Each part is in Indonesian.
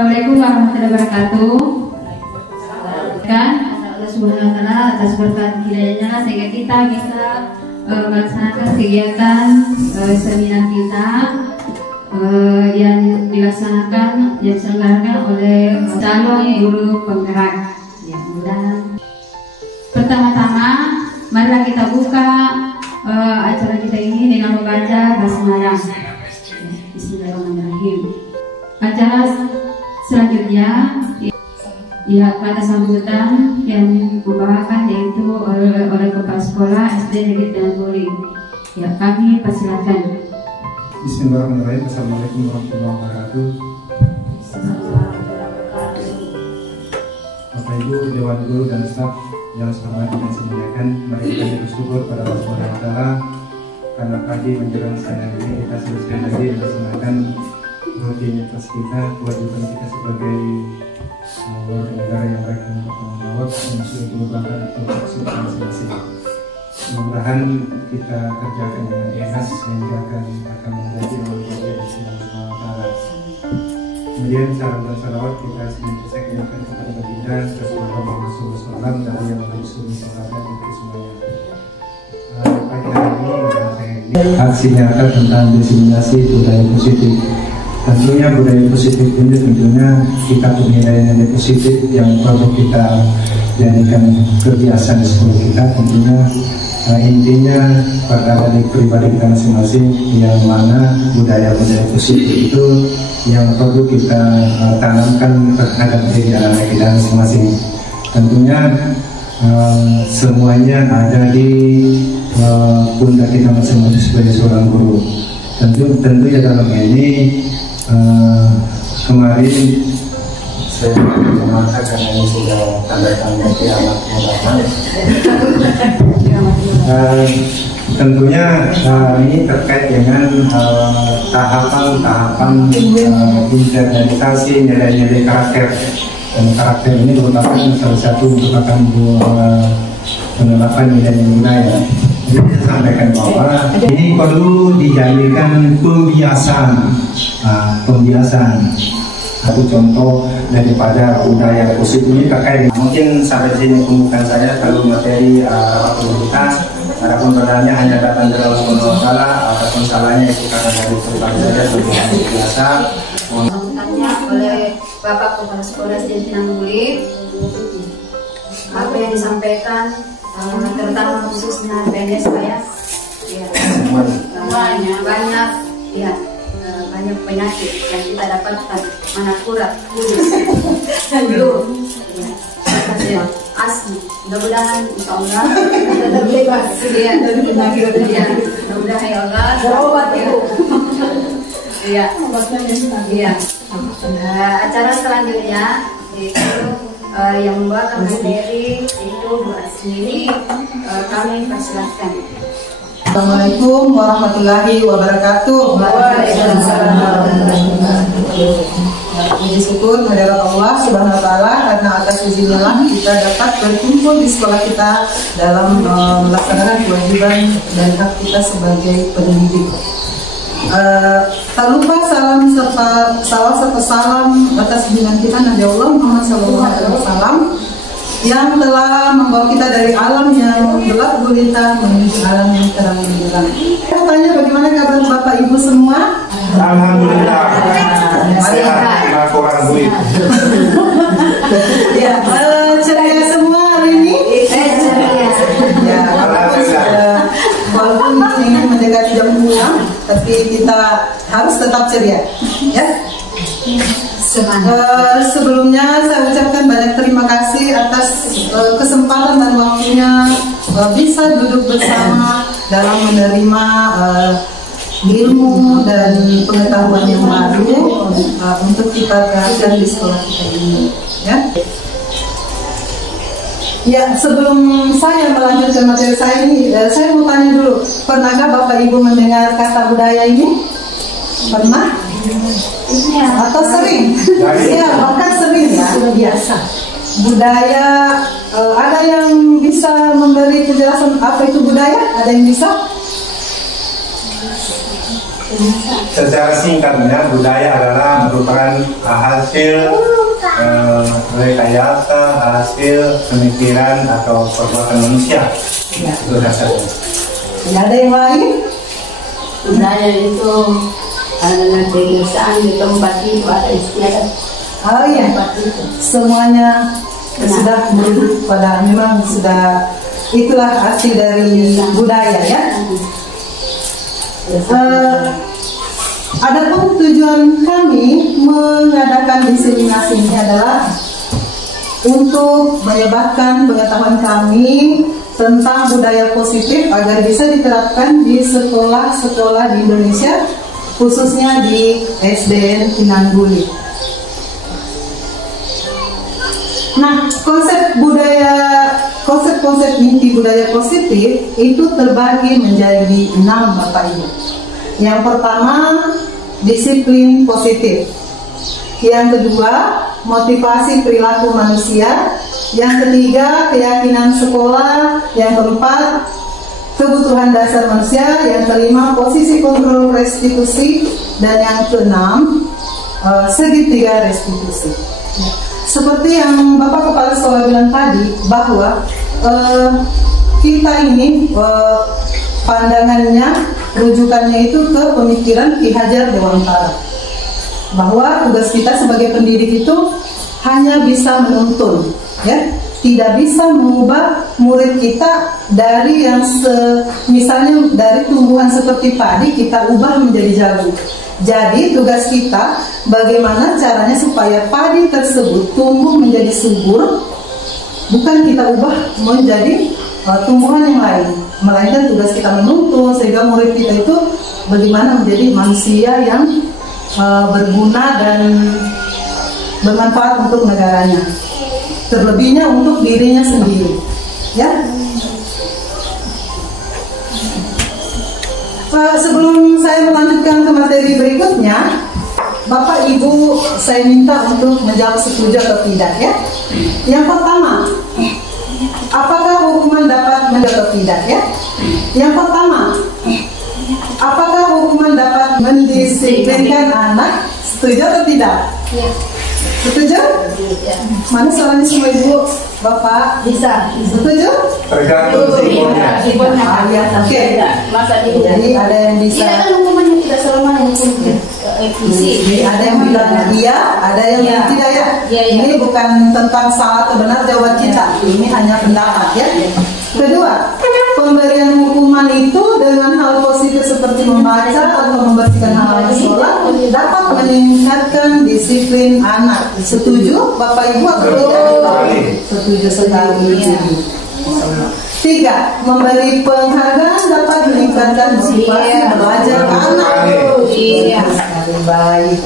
Assalamualaikum warahmatullahi wabarakatuh. Dan Allah Subhanahu wa taala atas berkat hidayahnya sehingga kita bisa melaksanakan kegiatan seminar kita yang dilaksanakan yang diselenggarakan oleh calon guru penggerak. Ya, mudah. Pertama-tama marilah kita buka acara kita ini dengan membaca basmalah. Bismillahirrahmanirrahim. Acara selanjutnya ya pada sambutan yang membawakan yaitu oleh kepala sekolah SD Negeri dan Poli. Ya, kami persilakan. Bismillahirrahmanirrahim. Assalamualaikum warahmatullahi wabarakatuh. Bapak Ibu, Dewan Guru dan staf yang selamat dan semuanya, mari kita bersyukur pada Allah Subhanahu wa taala karena pagi menjelang siang ini kita selesai lagi melaksanakan rutinitas kita, kewajiban kita sebagai warga negara yang baik dan bertanggung jawab untuk mengembangkan tupoksi masing-masing. Mudah-mudahan kita kerjakan dengan ikhlas sehingga akan menjadi oleh di sisi Allah Subhanahu wa taala. Kemudian salam dan salawat kita senantiasa kirimkan kepada baginda Rasulullah SAW dari yang bersuri sahabat untuk semuanya. Pagi hari ini aksi nyata tentang diseminasi budaya positif. Tentunya budaya positif ini tentunya kita penilaian yang positif yang perlu kita jadikan kebiasaan di sekolah kita. Tentunya intinya pada dari pribadi kita masing-masing yang mana budaya-budaya positif itu yang perlu kita tanamkan terhadap diri anak kita masing-masing. Tentunya semuanya ada di pundak kita masing-masing sebagai seorang guru. Tentu ya dalam ini kemarin saya mengatakan karena ini sudah tanda-tanda kiamatnya datang. Tentunya ini terkait dengan tahapan-tahapan internalisasi nilai-nilai karakter, dan karakter ini merupakan salah satu merupakan penerapan nilai-nilai budaya. Jadi saya sampaikan bahwa ini perlu dijadikan pembiasaan. Satu contoh daripada budaya positif ini terkait. Mungkin sampai sini pembukaan saya. Kalau materi komunitas, adapun benarnya hanya datang dari Allah Subhanahu wa taala, apapun salahnya itu karena dari pribadi saja sebagai biasa. Sambutannya oleh Bapak Kepala Sekolah SD Pinangguli. Apa yang disampaikan terutama khususnya PNS saya, ya, banyak ya. Banyak penyakit yang kita dapatkan, mana kurat, kudus, flu, ya, asma. Mudah-mudahan insya Allah tetap bebas ya dari penyakit ya. Mudah-mudahan ya Allah. Berobat itu. Iya. Iya. Acara selanjutnya itu yang membawakan materi itu Bu Asmi. Kami persilahkan. Assalamualaikum warahmatullahi wabarakatuh. Waalaikumsalam warahmatullahi wabarakatuh. Puji syukur kehadirat Allah Subhanahu wa taala karena atas izinnya lah kita dapat berkumpul di sekolah kita dalam melaksanakan kewajiban dan hak kita sebagai pendidik. Tak lupa salam serta salam atas junjungan kita Nabi Allah Muhammad SAW yang telah membawa kita dari alam yang gelap gulita menuju alam yang terang benderang. Saya tanya bagaimana kabar Bapak Ibu semua? Alhamdulillah. Sehat, kurang duit. Ya, ceria semua hari ini? Ya, walaupun ingin mendekati jam pulang, tapi kita harus tetap ceria. Ya. Sebelumnya saya ucapkan banyak terima kasih atas kesempatan dan waktunya bisa duduk bersama dalam menerima ilmu dan pengetahuan yang baru untuk kita terapkan di sekolah kita ini. Ya, sebelum saya melanjutkan materi saya ini, saya mau tanya dulu, pernahkah Bapak Ibu mendengar kata budaya ini? Pernah? Atau sering? Ya, bahkan sering ya, sudah biasa. Budaya, ada yang bisa memberi penjelasan apa itu budaya? Ada yang bisa? Secara singkatnya, budaya adalah merupakan hasil rekayasa, hasil pemikiran atau perbuatan manusia. Ya. Itu dasarnya. Ada yang lain? Budaya itu adalah kebiasaan di tempat itu, ada istilah Oh iya, tempat itu. Nah. semuanya sudah merujuk pada memang sudah itulah arti dari budaya ya. Adapun tujuan kami mengadakan diseminasi ini adalah untuk menyebarkan pengetahuan kami tentang budaya positif agar bisa diterapkan di sekolah-sekolah di Indonesia, khususnya di SDN Pinangguli. Nah, konsep inti budaya positif itu terbagi menjadi 6, Bapak Ibu. Yang pertama, disiplin positif. Yang kedua, motivasi perilaku manusia. Yang ketiga, keyakinan sekolah. Yang keempat, kebutuhan dasar manusia. Yang kelima, posisi kontrol restitusi. Dan yang keenam, segitiga restitusi. Seperti yang Bapak Kepala Sekolah bilang tadi, bahwa kita ini pandangannya, rujukannya itu ke pemikiran Ki Hajar Dewantara, bahwa tugas kita sebagai pendidik itu hanya bisa menuntun, ya, tidak bisa mengubah murid kita dari yang misalnya dari tumbuhan seperti padi kita ubah menjadi jagung. Jadi tugas kita bagaimana caranya supaya padi tersebut tumbuh menjadi subur, bukan kita ubah menjadi tumbuhan yang lain, melainkan tugas kita menuntun sehingga murid kita itu bagaimana menjadi manusia yang berguna dan bermanfaat untuk negaranya, terlebihnya untuk dirinya sendiri, ya. Sebelum saya melanjutkan ke materi berikutnya, Bapak Ibu saya minta untuk menjawab setuju atau tidak, ya. Yang pertama, apakah hukuman dapat menjadi atau tidak, ya? Yang pertama, apakah hukuman dapat mendisiplinkan anak? Setuju atau tidak? Ya. Setuju? Ya. Mana suaranya semua Ibu, Bapak? Bisa. Setuju? Tergantung sikonnya. Oke. Masa di Jadi ada yang bisa. Iya kan hukumannya tidak selama yang hukum Jadi ada yang bilang iya, ada yang bilang tidak ya. Ini bukan tentang salah atau benar jawaban kita. Ini hanya pendapat ya. Kedua, pemberian hukuman itu dengan hal positif seperti membaca atau membersihkan halaman sekolah dapat meningkatkan disiplin anak. Setuju, Bapak Ibu atau tidak? Setuju sekali. Tiga, memberi penghargaan dapat meningkatkan motivasi belajar anak. Iya. Baik.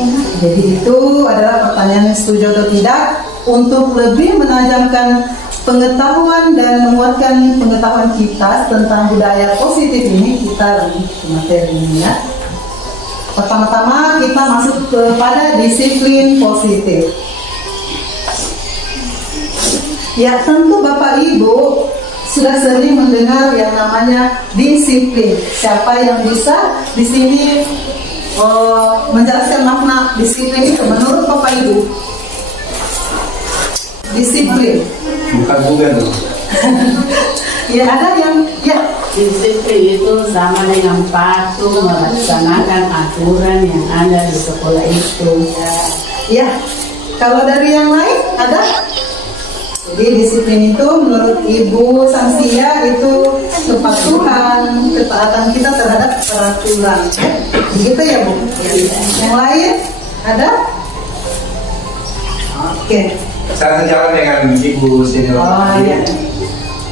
Jadi itu adalah pertanyaan setuju atau tidak untuk lebih menajamkan pengetahuan dan menguatkan pengetahuan kita tentang budaya positif ini. Kita lebih ke materi ini ya. Pertama-tama kita masuk kepada disiplin positif. Ya tentu Bapak Ibu sudah sering mendengar yang namanya disiplin. Siapa yang bisa di sini menjelaskan makna disiplin itu menurut Bapak Ibu? Disiplin. Bukan Google. Ya ada yang ya. Disiplin itu sama dengan patuh melaksanakan aturan yang ada di sekolah itu. Ya. Kalau dari yang lain ada? Jadi disiplin itu menurut Ibu Samsia itu kepatuhan, ketaatan kita terhadap peraturan. Begitu ya Bu? Yang lain ada? Oke. Saya sejalan dengan Ibu senior. Oh iya.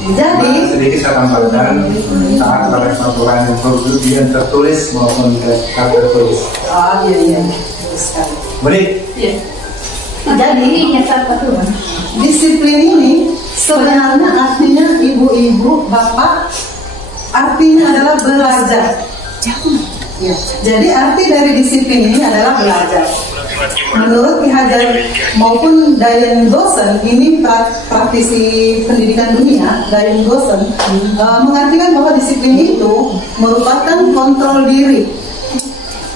Jadi sedikit saya tambahkan taat pada peraturan yang tertulis maupun tidak tertulis. oh iya. Sekali. Boleh? Iya. Jadi disiplin ini sebenarnya artinya ibu-ibu, bapak, artinya adalah belajar. Ya. Jadi arti dari disiplin ini adalah belajar. Menurut Ki Hajar maupun Diane Gossen, ini praktisi pendidikan dunia, Diane Gossen mengartikan bahwa disiplin itu merupakan kontrol diri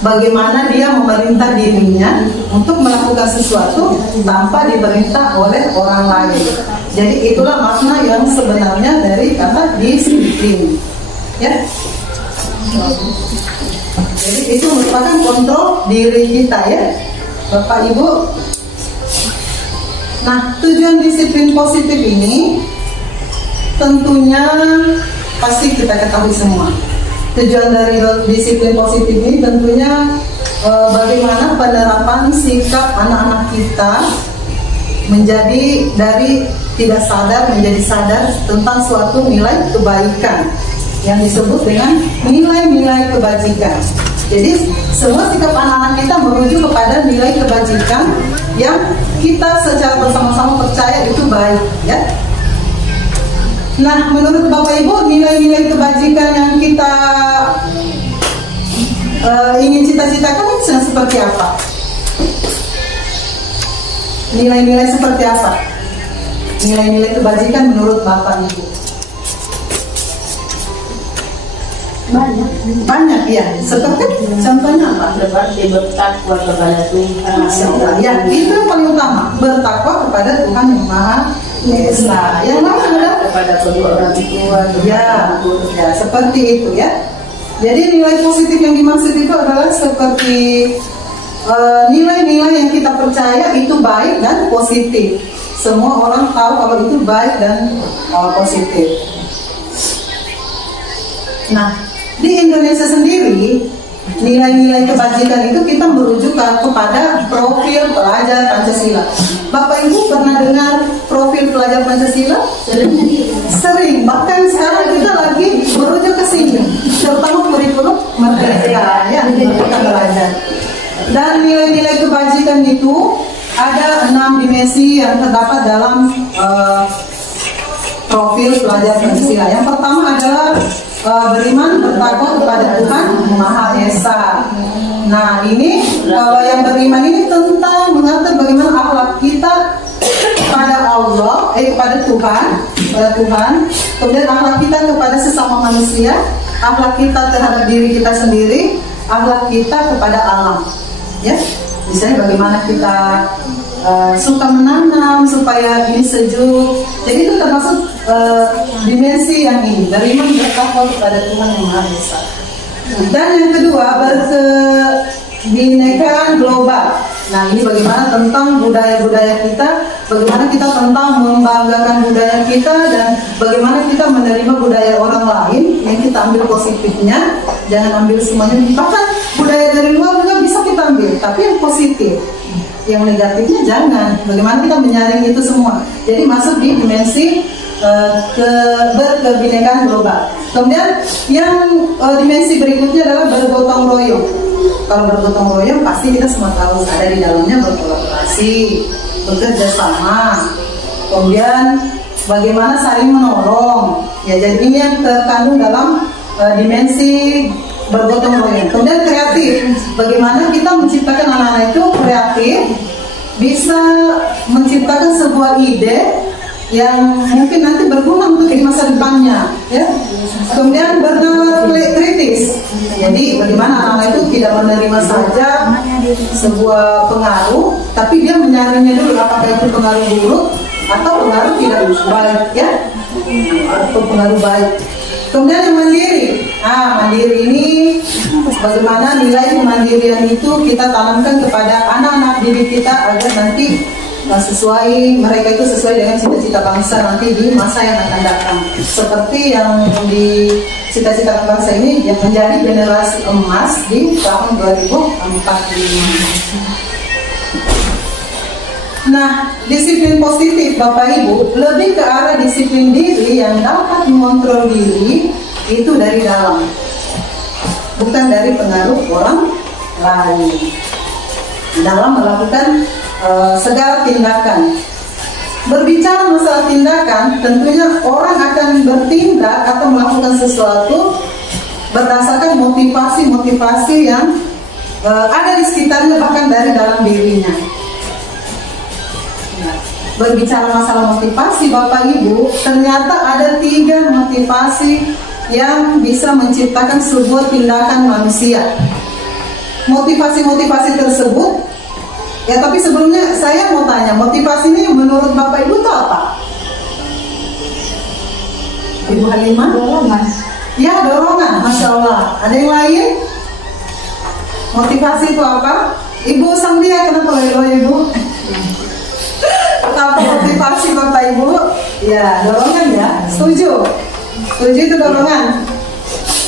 bagaimana dia memerintah dirinya untuk melakukan sesuatu tanpa diperintah oleh orang lain. Jadi itulah makna yang sebenarnya dari kata disiplin, ya. Jadi itu merupakan kontrol diri kita, ya, Bapak Ibu. Nah, tujuan disiplin positif ini tentunya pasti kita ketahui semua. Tujuan dari disiplin positif ini tentunya bagaimana penerapan sikap anak-anak kita menjadi dari tidak sadar menjadi sadar tentang suatu nilai kebaikan yang disebut dengan nilai-nilai kebajikan. Jadi semua sikap anak-anak kita merujuk kepada nilai kebajikan yang kita secara bersama-sama percaya itu baik, ya. Nah, menurut Bapak Ibu, nilai-nilai kebajikan yang kita ingin cita-citakan itu seperti apa? Nilai-nilai seperti apa? Nilai-nilai kebajikan menurut Bapak Ibu? Banyak, ya. Seperti contohnya apa? Seperti bertakwa kepada Tuhan. Ya, itu yang paling utama, bertakwa kepada Tuhan yang Maha Esa. Yang lain adalah kepada kedua orang tua. Ya, seperti itu, ya. Jadi nilai positif yang dimaksud itu adalah seperti nilai-nilai yang kita percaya itu baik dan positif. Semua orang tahu kalau itu baik dan positif. Nah, di Indonesia sendiri nilai-nilai kebajikan itu kita merujuk kepada profil pelajar Pancasila. Bapak Ibu pernah dengar profil pelajar Pancasila? Sering. Bahkan sekarang kita lagi merujuk ke sini, terutama kurikulum merdeka, ya, kita belajar. Dan nilai-nilai kebajikan itu ada 6 dimensi yang terdapat dalam profil pelajar Pancasila. Yang pertama adalah beriman bertakwa kepada Tuhan Maha Esa. Nah, ini kalau yang beriman ini tentang mengatur bagaimana akhlak kita kepada Allah, kepada Tuhan. Kemudian akhlak kita kepada sesama manusia, akhlak kita terhadap diri kita sendiri, akhlak kita kepada alam. Ya, misalnya bagaimana kita suka menanam supaya ini sejuk. Jadi itu termasuk dimensi yang ini, beriman bertakwa kepada Tuhan yang Maha Esa. Dan yang kedua, berkebinekaan global. Nah, ini bagaimana tentang budaya-budaya kita, bagaimana kita tentang membanggakan budaya kita, dan bagaimana kita menerima budaya orang lain yang kita ambil positifnya, jangan ambil semuanya. Bahkan budaya dari luar juga bisa kita ambil, tapi yang positif. Yang negatifnya jangan. Bagaimana kita menyaring itu semua. Jadi masuk di dimensi berkebinekaan global. Kemudian yang dimensi berikutnya adalah bergotong royong. Kalau bergotong royong pasti kita semua tahu ada di dalamnya berkolaborasi, bekerja sama. Kemudian bagaimana saling menolong. Ya, jadi ini yang terkandung dalam dimensi bergotong royong. Kemudian kreatif, bagaimana kita menciptakan anak-anak itu kreatif, bisa menciptakan sebuah ide yang mungkin nanti berguna untuk di masa depannya, ya. Kemudian bernalar kritis, jadi bagaimana anak-anak itu tidak menerima saja sebuah pengaruh, tapi dia menyaringnya dulu apakah itu pengaruh buruk atau pengaruh tidak baik, ya, atau pengaruh baik. Kemudian yang mandiri. Mandiri ini bagaimana nilai kemandirian itu kita tanamkan kepada anak-anak didik kita agar nanti mereka itu sesuai dengan cita-cita bangsa nanti di masa yang akan datang. Seperti yang di cita-cita bangsa ini yang menjadi generasi emas di tahun 2045. Nah, disiplin positif Bapak Ibu lebih ke arah disiplin diri yang dapat mengontrol diri itu dari dalam, bukan dari pengaruh orang lain dalam melakukan segala tindakan. Berbicara masalah tindakan, tentunya orang akan bertindak atau melakukan sesuatu berdasarkan motivasi-motivasi yang ada di sekitarnya, bahkan dari dalam dirinya. Berbicara masalah motivasi Bapak Ibu, ternyata ada 3 motivasi yang bisa menciptakan sebuah tindakan manusia. motivasi-motivasi tersebut. Ya, tapi sebelumnya saya mau tanya, motivasi ini menurut Bapak Ibu itu apa? Ibu Halimah? Dorongan. Ya, dorongan, Masya Allah. Ada yang lain? Motivasi itu apa? Ibu Samdia, kenapa lo Ibu? Apa motivasi Bapak Ibu? Ya, dorongan ya, setuju. Setuju itu dorongan.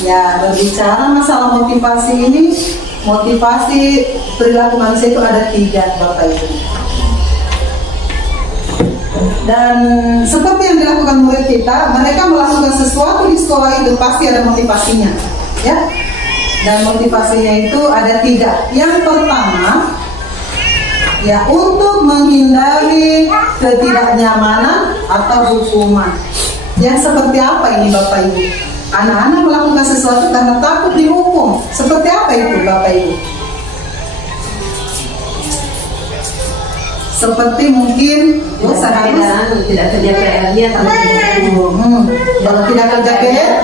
Ya, berbicara masalah motivasi ini, motivasi perilaku manusia itu ada 3 Bapak Ibu. Dan seperti yang dilakukan murid kita, mereka melakukan sesuatu di sekolah itu pasti ada motivasinya, ya. Dan motivasinya itu ada 3. Yang pertama, ya, untuk menghindari ketidaknyamanan atau hukuman. Yang seperti apa ini Bapak Ibu? Anak-anak melakukan sesuatu karena takut dihukum. Seperti apa itu Bapak Ibu? Seperti mungkin tidak kerja PR dia kalau kalau tidak kerja PR,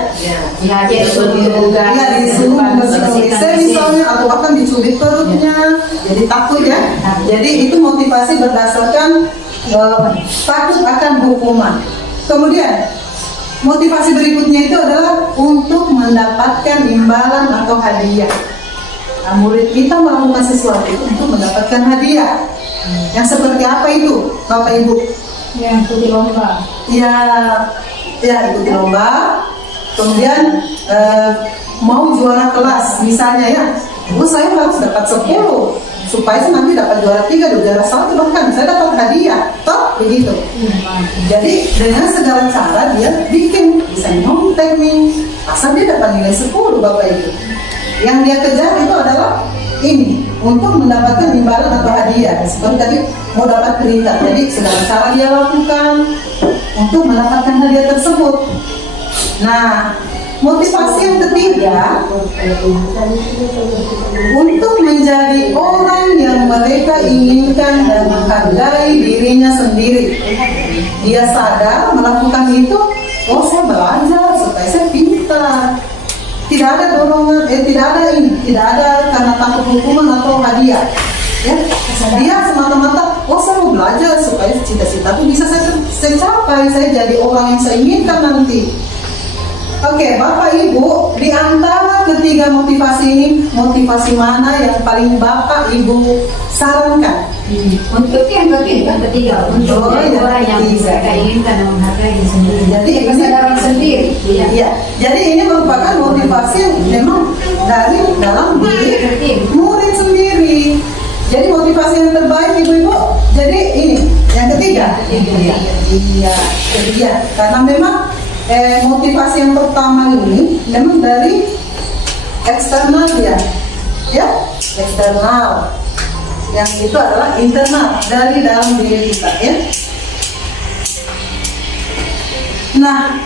ya disuruh bersih misalnya, atau bahkan dicubit perutnya, jadi takut ya. Jadi itu motivasi berdasarkan takut akan hukuman. Kemudian motivasi berikutnya itu adalah untuk mendapatkan imbalan atau hadiah. Nah, murid kita melakukan sesuatu untuk mendapatkan hadiah. Yang seperti apa itu, Bapak Ibu? Yang ikuti lomba. Ya ikuti lomba. Kemudian mau juara kelas, misalnya ya. Saya harus dapat 10 supaya saya nanti dapat juara 3, juara 1, bahkan saya dapat hadiah. Toh begitu. Jadi dengan segala cara dia bikin, bisa nyontek nih, asal dia dapat nilai 10 Bapak Ibu. Yang dia kejar itu adalah ini, untuk mendapatkan imbalan atau hadiah. Seperti tadi mau dapat perintah, jadi segala cara dia lakukan untuk mendapatkan hadiah tersebut. Nah, motivasi yang ketiga untuk menjadi orang yang mereka inginkan dan menghargai dirinya sendiri. Dia sadar melakukan itu, oh saya belajar supaya saya pintar. Tidak ada dorongan, tidak ada karena takut hukuman atau hadiah. Ya, dia semata-mata, oh saya mau belajar supaya cita-citaku bisa saya capai, saya jadi orang yang saya inginkan nanti. Oke, Bapak Ibu, di antara ketiga motivasi ini, motivasi mana yang paling Bapak Ibu sarankan? Untuk yang ketiga, untuk orang yang mereka inginkan dan menghargai sendiri. Jadi kesadaran sendiri. Iya. Jadi ini merupakan motivasi yang memang dari dalam diri murid sendiri. Jadi motivasi yang terbaik Ibu-ibu. Jadi ini yang ketiga. Iya, ketiga. Karena memang motivasi yang pertama ini memang dari eksternal ya, eksternal. Yang itu adalah internal, dari dalam diri kita ya. Nah,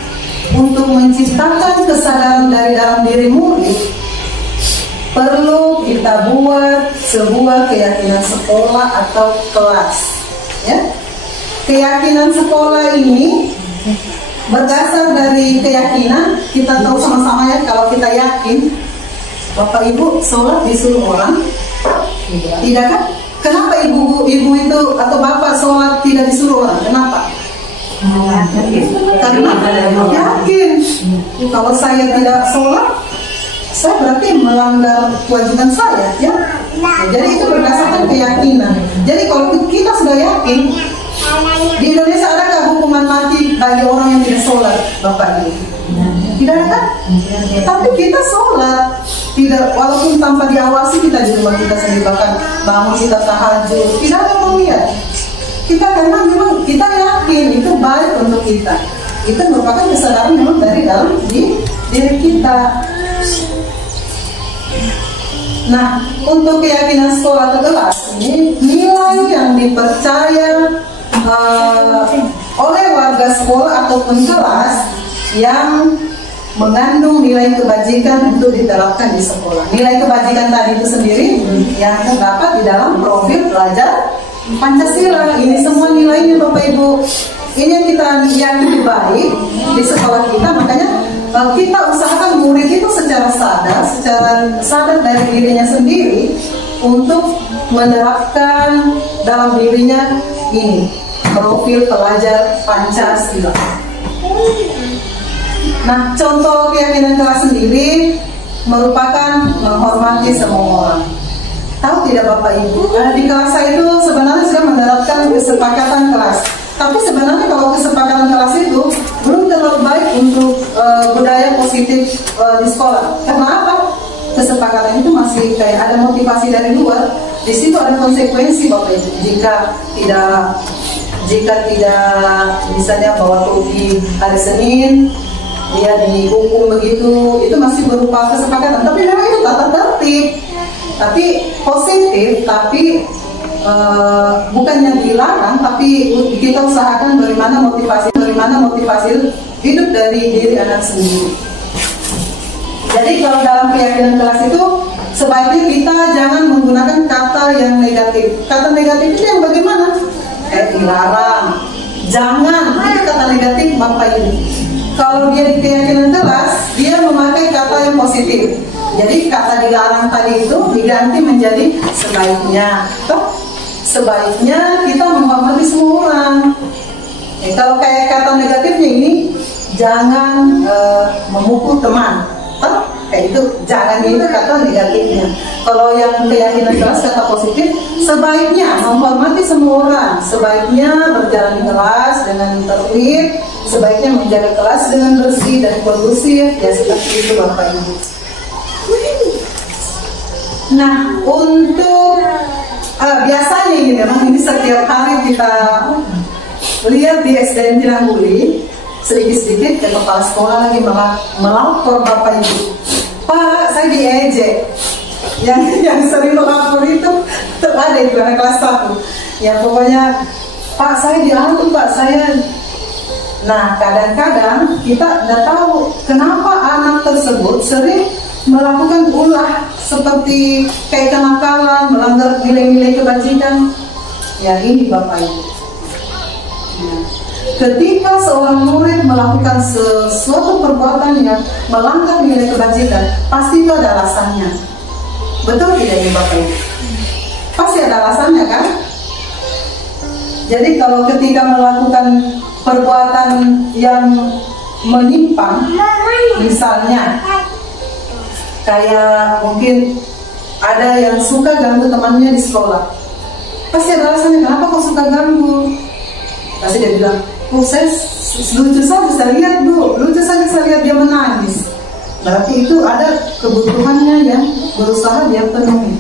untuk menciptakan kesadaran dari dalam diri murid, perlu kita buat sebuah keyakinan sekolah atau kelas ya. Keyakinan sekolah ini berdasar dari keyakinan, kita tahu sama-sama ya, kalau kita yakin Bapak Ibu sholat disuruh orang, tidak kan? Kenapa ibu itu atau bapak sholat tidak disuruh orang? Kenapa? Karena yakin kalau saya tidak sholat, saya berarti melanggar kewajiban saya ya. Jadi itu berdasarkan keyakinan. Jadi kalau kita sudah yakin, di Indonesia adakah hukuman mati bagi orang yang tidak sholat, Bapak Ibu? Tidak ada kan? Tapi kita sholat, tidak, walaupun tanpa diawasi, kita di rumah kita sendiri, bahkan bangun kita tahajud, tidak ada yang lihat kita, karena memang kita yakin itu baik untuk kita. Itu merupakan kesadaran memang dari dalam diri kita. Nah, untuk keyakinan sekolah atau kelas ini, nilai yang dipercaya oleh warga sekolah ataupun kelas yang mengandung nilai kebajikan untuk diterapkan di sekolah. Nilai kebajikan tadi itu sendiri yang terdapat di dalam profil pelajar Pancasila. Ini semua nilainya Bapak Ibu. Ini yang kita yakini baik di sekolah kita, makanya kita usahakan murid itu secara sadar dari dirinya sendiri untuk menerapkan dalam dirinya ini profil pelajar Pancasila. Nah, contoh keyakinan kelas sendiri merupakan menghormati semua orang. Tahu tidak Bapak Ibu, di kelas saya itu sebenarnya sudah menerapkan kesepakatan kelas. Tapi sebenarnya kalau kesepakatan kelas itu belum terlalu baik untuk budaya positif di sekolah. Karena apa? Kesepakatan itu masih kayak ada motivasi dari luar. Di situ ada konsekuensi Bapak Ibu. Jika tidak misalnya bawa topi hari Senin, dia dihukum begitu, itu masih berupa kesepakatan. Tapi memang itu tata tertib, tapi positif, tapi bukannya dilarang, tapi kita usahakan bagaimana motivasi hidup dari diri anak sendiri. Jadi kalau dalam keyakinan kelas itu sebaiknya kita jangan menggunakan kata yang negatif. Kata negatif itu yang bagaimana? Dilarang, jangan, itu kata negatif Bapak Ibu. Kalau dia di keyakinan kelas, dia memakai kata yang positif. Jadi kata dilarang tadi itu diganti menjadi sebaiknya. Sebaiknya kita menghormati semua orang. Kalau kayak kata negatifnya ini, jangan memukul teman. Kayak itu, jangan itu kata negatifnya. Kalau yang keyakinan kelas kata positif, sebaiknya menghormati semua orang, sebaiknya berjalan di kelas dengan tertib, sebaiknya menjaga kelas dengan bersih dan kondusif, ya seperti itu Bapak Ibu. Nah, untuk biasanya ini memang ini setiap hari kita lihat di SDN Tinangguli, sedikit-sedikit ke kepala sekolah lagi melapor Bapak Ibu. Pak, saya diejek. Yang sering melapor itu ada itu anak kelas 1. Ya pokoknya, Pak saya diantuk, Pak saya. Nah kadang-kadang kita tidak tahu kenapa anak tersebut sering melakukan ulah seperti kayak kenakalan, melanggar nilai-nilai kebajikan. Ya ini Bapak Ibu. Nah, ketika seorang murid melakukan sesuatu perbuatan yang melanggar nilai kebajikan, pasti itu ada alasannya. Betul tidak ini Bapak Ibu? Pasti ada alasannya kan? Jadi kalau ketika melakukan perbuatan yang menyimpang, misalnya kayak mungkin ada yang suka ganggu temannya di sekolah, pasti ada alasannya. Kenapa kok suka ganggu? Pasti dia bilang, saya lucu saja saya lihat dia menangis. Berarti itu ada kebutuhannya yang berusaha dia penuhi.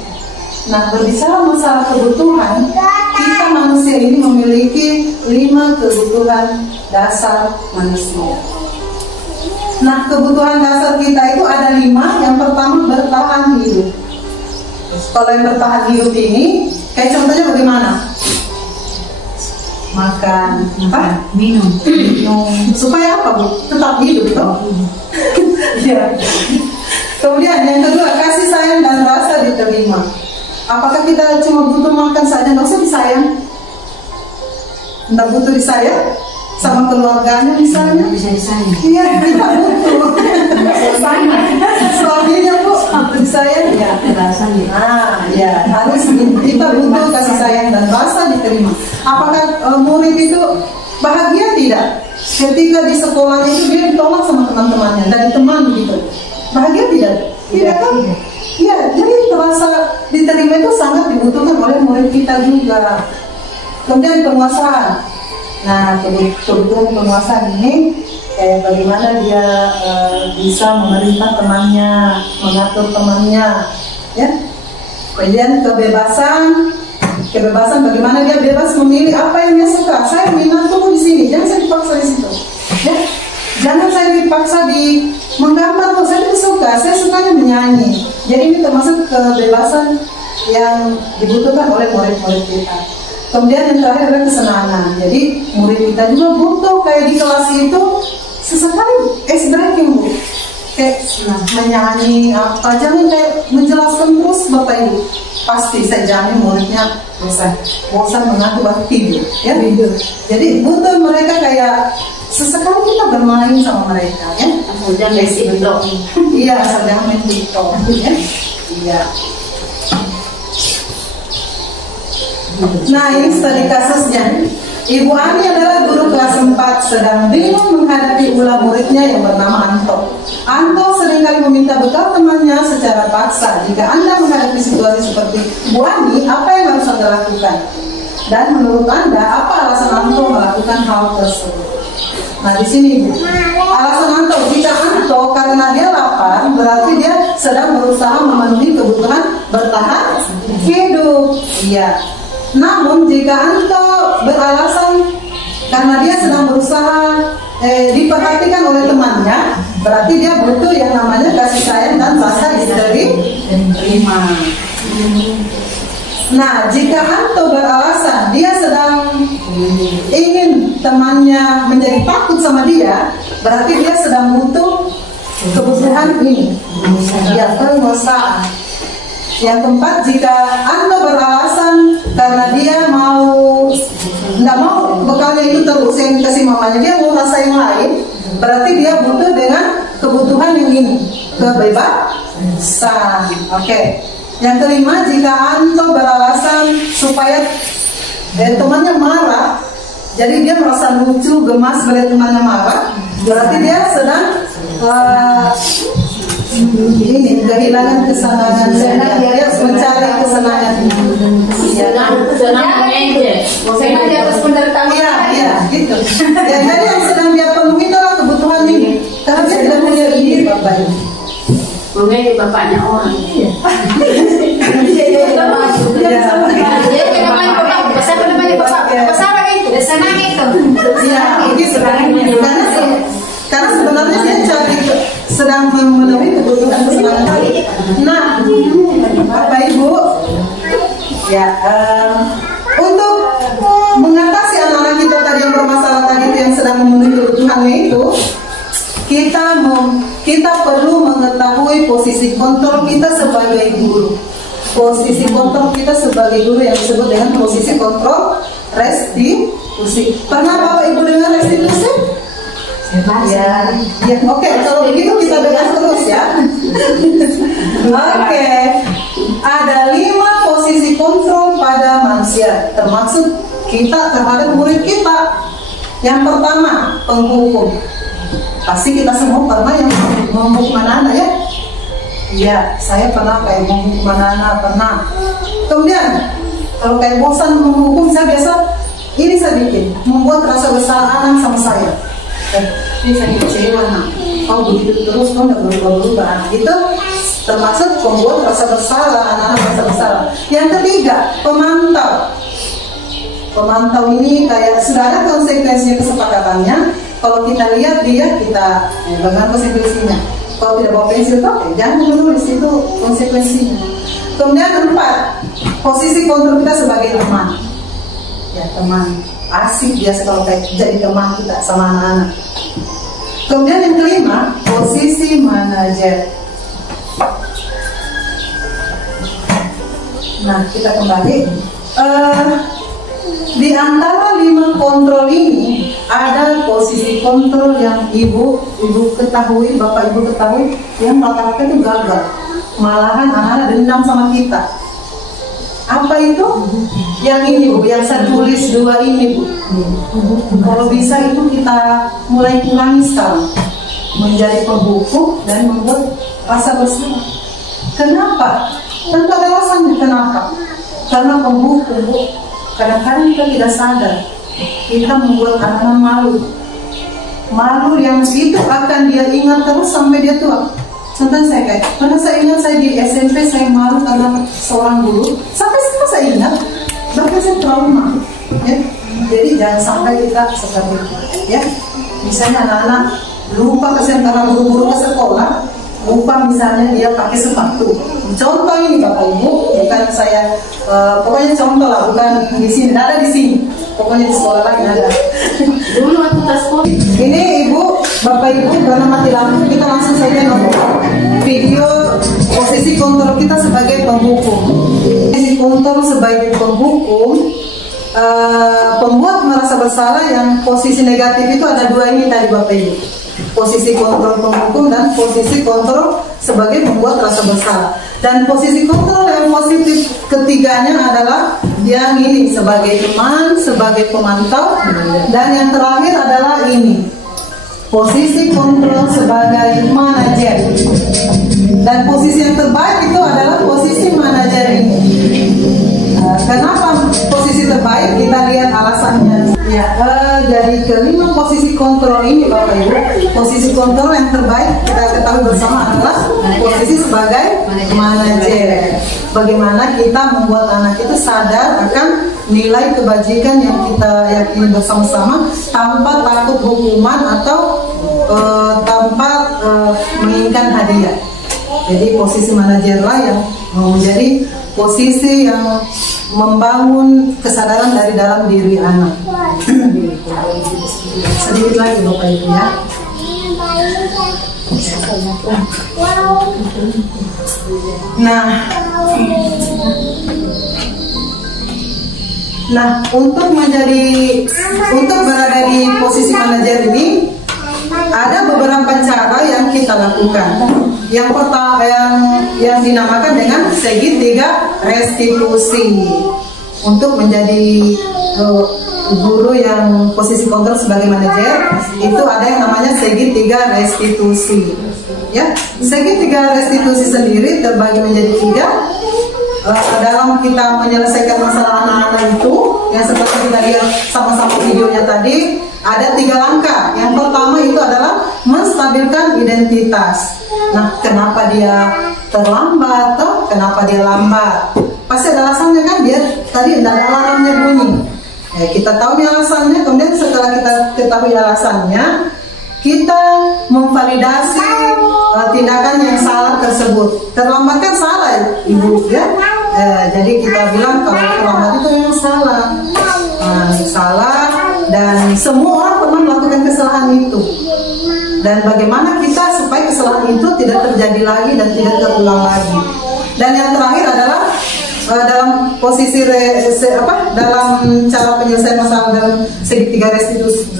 Nah, berbicara masalah kebutuhan, kita manusia ini memiliki 5 kebutuhan dasar manusia. Nah, kebutuhan dasar kita itu ada 5. Yang pertama bertahan hidup. Kalau yang bertahan hidup ini, kayak contohnya bagaimana? Makan, minum. Supaya apa Bu? Tetap hidup toh. Ya. Kemudian yang kedua, kasih sayang dan rasa diterima. Apakah kita cuma butuh makan saja, nggak usah disayang? Nggak butuh disayang sama keluarganya misalnya? Bisa disayang. Iya, kita butuh. Suaminya Bu, disayang ya. Rasanya. Ya harus kita butuh kasih sayang dan rasa diterima. Apakah murid itu bahagia tidak? Ketika di sekolah itu dia ditolak sama teman-temannya, dari teman gitu. Bahagia tidak? Tidak kan? Ya, jadi rasa diterima itu sangat dibutuhkan oleh murid kita juga. Kemudian penguasaan. Nah, kebutuhan penguasaan ini kayak bagaimana dia bisa memerintah temannya, mengatur temannya, ya. Kemudian kebebasan bagaimana dia bebas memilih apa yang dia suka. Saya minat tunggu di sini, jangan saya dipaksa di situ. Ya, jangan saya dipaksa di menggambar. Saya tidak suka, saya sukanya menyanyi. Jadi ini termasuk kebebasan yang dibutuhkan oleh murid-murid kita. Kemudian yang terakhir adalah kesenangan. Jadi murid kita juga butuh kayak di kelas itu sesekali ice breaking Bu. Kayak menyanyi apa, jangan kayak menjelaskan terus Bapak Ibu. Pasti saya jamin muridnya bosan mengaku baru tidur, ya. Jadi butuh mereka kayak sesekali kita bermain sama mereka, ya. Sedang main TikTok. Iya, sedang main TikTok. Ya. Iya. Nah, ini studi kasusnya. Ibu Ani adalah guru kelas 4 sedang bingung menghadapi ulah muridnya yang bernama Anto. Anto seringkali meminta bekal temannya secara paksa. Jika Anda menghadapi situasi seperti Bu Ani, apa yang harus Anda lakukan? Dan menurut Anda, apa alasan Anto melakukan hal tersebut? Nah, di sini Ibu, alasan Anto, jika Anto karena dia lapar, berarti dia sedang berusaha memenuhi kebutuhan bertahan hidup. Iya. Namun jika Anto beralasan karena dia sedang berusaha diperhatikan oleh temannya, berarti dia butuh yang namanya kasih sayang dan rasa diterima. Nah, jika Anto beralasan dia sedang ingin temannya menjadi takut sama dia, berarti dia sedang butuh kebutuhan ini, ya penguasaan. Yang keempat, jika Anda beralasan karena dia nggak mau bekalnya itu terus yang dikasih mamanya, dia mau rasa yang lain, berarti dia butuh dengan kebutuhan yang ini, kebebasan. Oke. Yang kelima, jika Anto beralasan supaya temannya marah, jadi dia merasa lucu, gemas melihat temannya marah, berarti dia sedang ini kehilangan kesenangan, dia mencari kesenangan. Senang mengejek. Senang di atas penderitaan. Iya, gitu. Ya, jadi yang sedang dia penuhi adalah kebutuhan ini, karena dia tidak punya diri Bapak. Mengejek bapaknya orang. Karena sebenarnya dia sedang memenuhi kebutuhan kesenangan. Nah, Bapak Ibu, ya untuk mengatasi anak-anak kita tadi yang bermasalah tadi itu yang sedang memenuhi kebutuhannya itu, kita perlu mengetahui posisi kontrol kita sebagai guru. Posisi kontrol kita sebagai guru yang disebut dengan posisi kontrol restitusi. Pernah Bapak Ibu dengar restitusi? Ya, oke. Kalau begitu kita dengar terus ya. Oke. Ada 5 posisi kontrol pada manusia, termasuk kita terhadap murid kita. Yang pertama, penghukum. Pasti kita semua pernah yang menghukum anak-anak ya. Iya, saya pernah kayak menghukum anak-anak, pernah. Kemudian, kalau kayak bosan menghukum, saya biasa ini saya bikin, membuat rasa bersalah anak sama saya. Ini saya kecewa, nah, kau begitu terus, kau tidak berubah-ubah. Itu termasuk membuat rasa bersalah, anak-anak rasa bersalah. Yang ketiga, pemantau. Pemantau ini kayak sudah ada konsekuensinya, kesepakatannya. Kalau kita lihat dia, kita bagaimana konsekuensinya. Kalau tidak bawa pensil, jangan menulis itu konsekuensinya. Kemudian 4, posisi kontrol kita sebagai teman. Ya, teman asik biasa kalau kayak jadi teman kita sama anak-anak. Kemudian yang kelima, posisi manajer. Nah, kita kembali. Di antara 5 kontrol ini ada posisi kontrol yang ibu ketahui, bapak ibu ketahui, yang rata-rata itu gagal. Malahan anak-anak dendam sama kita. Apa itu? Yang ini Bu, yang saya tulis 2 ini Bu. Kalau bisa itu kita mulai kurangi sekarang, menjadi penghukum dan membuat rasa bersalah. Kenapa? Tentu ada alasannya kenapa. Karena penghukum Bu, kadang-kadang kita tidak sadar, kita membuat anak-anak malu yang itu akan dia ingat terus sampai dia tua. Contoh saya kayak, karena saya ingat saya di SMP saya malu karena seorang guru, sampai sekarang saya ingat, bahkan saya trauma. Ya. Jadi jangan sampai kita seperti itu. Ya, misalnya anak-anak lupa kasihan karena buru-buru ke sekolah, lupa misalnya dia pakai sepatu. Contoh ini Bapak Ibu, bukan saya, pokoknya contoh lah, bukan di sini, tidak ada di sini. Pokoknya di sekolah lain ada. Dulu waktu tas sekolah. Ini Ibu, Bapak Ibu, karena mati lampu, kita langsung saja nonton video posisi kontrol kita sebagai penghukum. Posisi kontrol sebagai penghukum, pembuat merasa bersalah yang posisi negatif itu ada 2 ini tadi Bapak Ibu. posisi kontrol penghukum dan posisi kontrol sebagai membuat rasa bersalah. Dan posisi kontrol yang positif ketiganya adalah yang ini sebagai teman, sebagai pemantau, dan yang terakhir adalah ini posisi kontrol sebagai manajer. Dan posisi yang terbaik itu adalah posisi manajer ini. Kenapa posisi terbaik? Kita lihat alasannya. Ya, jadi kelima posisi kontrol ini Bapak Ibu, posisi kontrol yang terbaik kita ketahui bersama adalah posisi sebagai manajer. Bagaimana kita membuat anak itu sadar akan nilai kebajikan yang kita yakini bersama-sama tanpa takut hukuman atau tanpa menginginkan hadiah. Jadi posisi manajerlah yang menjadi posisi yang membangun kesadaran dari dalam diri anak. Sedikit lagi Bapak Ibu ya. Nah, untuk berada di posisi manajer ini ada beberapa cara yang kita lakukan. Yang pertama yang dinamakan dengan segitiga restitusi. Untuk menjadi guru yang posisi kontrol sebagai manajer, itu ada yang namanya segitiga restitusi. Ya, segitiga restitusi sendiri terbagi menjadi 3. Dalam kita menyelesaikan masalah anak-anak itu, yang seperti kita lihat sama-sama videonya tadi, ada 3 langkah. Yang pertama itu adalah menstabilkan identitas. Nah, kenapa dia terlambat atau kenapa dia lambat? Pasti ada alasannya kan, dia tadi ada alarmnya bunyi. Kita tahu nih alasannya, kemudian setelah kita ketahui alasannya, kita memvalidasi tindakan yang salah tersebut. Terlambat kan salah Ibu ya. Jadi kita bilang kalau terlambat itu yang salah. Salah, dan semua orang pernah melakukan kesalahan itu. Dan bagaimana kita supaya kesalahan itu tidak terjadi lagi dan tidak terulang lagi. Dan yang terakhir adalah dalam posisi dalam cara penyelesaian masalah dalam segitiga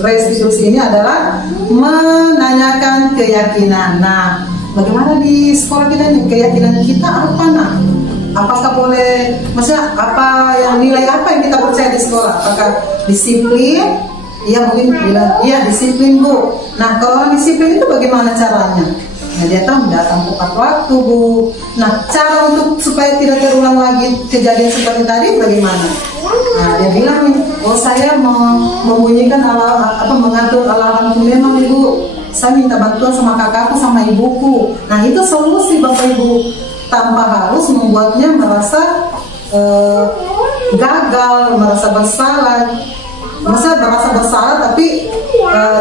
restitusi ini adalah menanyakan keyakinan. Nah, bagaimana di sekolah kita ini keyakinan kita apa nak? Apakah boleh, maksudnya apa yang nilai apa yang kita percaya di sekolah? Apakah disiplin? Iya mungkin bilang iya disiplin Bu. Nah kalau orang disiplin itu bagaimana caranya? Nah, dia tahu datang tepat waktu Bu. Nah cara untuk supaya tidak terulang lagi kejadian seperti tadi bagaimana? Nah dia bilang oh saya membunyikan mengatur alarmku memang Ibu. Saya minta bantuan sama kakakku sama ibuku. Nah itu solusi Bapak Ibu, tanpa harus membuatnya merasa gagal, merasa bersalah. Merasa bersalah tapi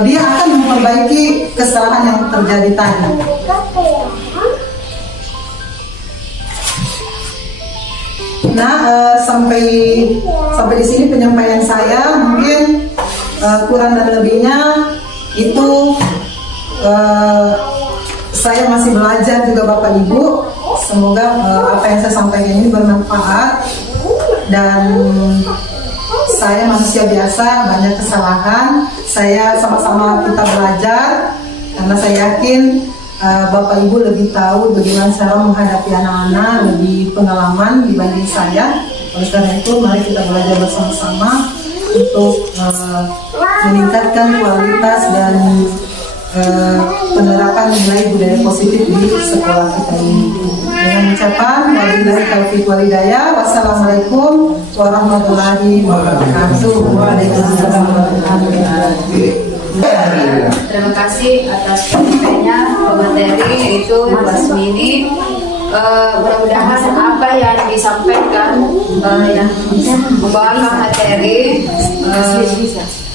dia akan memperbaiki kesalahan yang terjadi tadi. Nah, sampai di sini penyampaian saya. Mungkin kurang dan lebihnya itu saya masih belajar juga Bapak Ibu. Semoga apa yang saya sampaikan ini bermanfaat. Dan saya manusia biasa, banyak kesalahan. Saya sama-sama kita belajar, karena saya yakin Bapak Ibu lebih tahu bagaimana cara menghadapi anak-anak, lebih pengalaman dibanding saya. Oleh karena itu, mari kita belajar bersama-sama untuk meningkatkan kualitas dan penerapan nilai budaya positif di sekolah kita ini. Dengan ucapan wabillahi taufiq wal hidayah. Wassalamualaikum warahmatullahi wabarakatuh. Waalaikumsalam warahmatullahi wabarakatuh. Terima kasih atas penyampaiannya pemateri yaitu Basmini. Mudah-mudahan apa yang disampaikan yang membawakan materi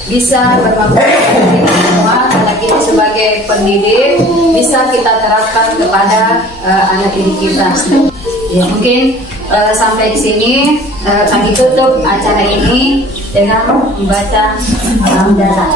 bisa bermanfaat bagi kita semua, karena kita sebagai pendidik bisa kita terapkan kepada anak didik kita. Ya, mungkin sampai di sini kami tutup acara ini dengan membaca alhamdulillah.